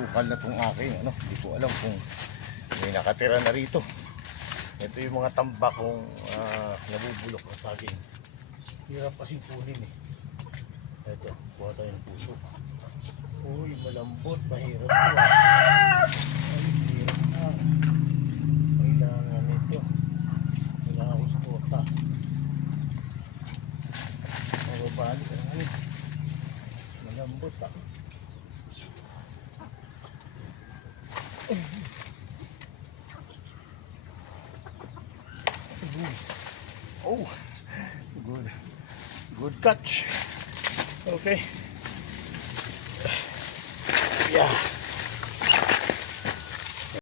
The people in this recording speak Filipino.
asukal na itong aking ano, hindi ko alam kung may nakatira na rito. Ito yung mga tambak kong nabubulok ng saging. Hirap kasi punin eh. Ito, kuha tayo ng puso. Uy, malambot, mahirap ito ah. Ay, hirap na. Kailangan ito. Kailangan ko sa kota. Mababalik ang ano. Malambot ah. Oh, good catch. Okay. Yeah.